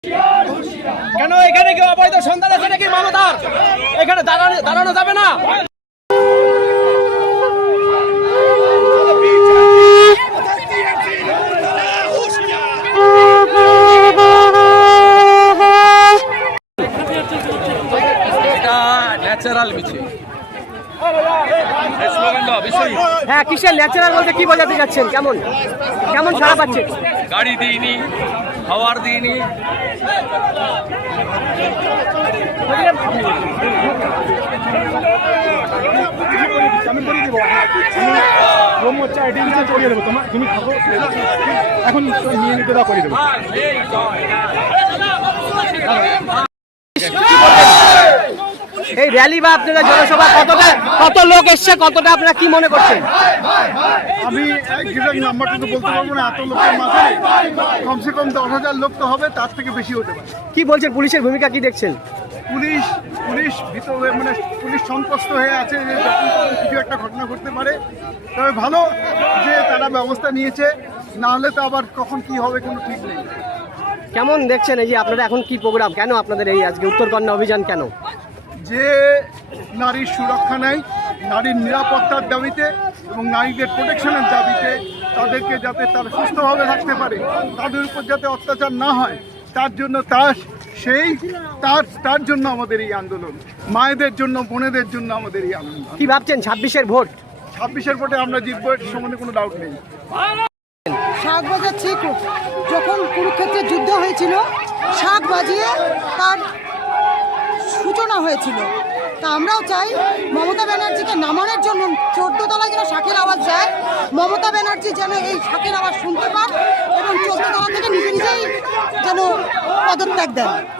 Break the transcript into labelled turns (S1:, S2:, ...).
S1: কেন এখানে কেউ অবৈধ সন্তান আছে নাকি মমতার? এখানে দাঁড়ানো যাবে না। ন্যাচারাল মিছিল। হ্যাঁ, কিসের ন্যাচারাল বলতে কি বোঝাতে যাচ্ছেন? কেমন কেমন সারা পাচ্ছে?
S2: গাড়ি দিইনি, খাওয়ার দিইনি।
S3: তুমি এখন নিয়ে নিতে দাও, করে দেবো।
S1: এই র্যালি বা আপনারা জনসভা কত লোক এসছে, কতটা আপনারা কি মনে করছেন?
S3: আমি নাম্বারটা তো বলতে পারবো না, এত লোকের মাঝে কমসে কম 10,000 লোক তো হবে, তার থেকে বেশি হতে পারে।
S1: কি বলছেন, পুলিশের ভূমিকা কি দেখছেন?
S3: পুলিশ ভিতরে মানে পুলিশ সন্তুষ্ট হয়ে আছে যে যখন তখন কিছু একটা ঘটনা ঘটতে পারে। তবে ভালো যে তারা ব্যবস্থা নিয়েছে, না হলে তো আবার কখন কি হবে কোনো ঠিক নেই।
S1: কেমন দেখছেন এই যে আপনারা এখন কি প্রোগ্রাম, কেন আপনাদের এই আজকে উত্তরকন্যা অভিযান কেন?
S3: যে নারীর সুরক্ষা নেই, নারীর নিরাপত্তার দাবিতে এবং নারীদের প্রোটেকশনের দাবিতে, তাদেরকে যাতে তারা সুস্থভাবে থাকতে পারে, তাদের উপর যাতে অত্যাচার না হয়, তার জন্য তার জন্য আমাদের এই আন্দোলন, মায়েদের জন্য, বোনেদের জন্য আমাদের এই আন্দোলন।
S1: কি ভাবছেন 26-এর ভোট?
S3: 26-এর ভোটে আমরা জিতবো, এর সম্বন্ধে কোনো ডাউট নেই।
S4: শাঁখ বাজাচ্ছে, যখন কুরুক্ষেত্রে যুদ্ধ হয়েছিল শাঁখ বাজিয়ে তার সূচনা হয়েছিল। তা আমরাও চাই মমতা ব্যানার্জিকে নামানোর জন্য 14 তলায় যেন শাঁখের আওয়াজ যায়, মমতা ব্যানার্জি যেন এই শাঁখের আওয়াজ শুনতে পান এবং 14 তলা থেকে নিজেই যেন পদত্যাগ দেন।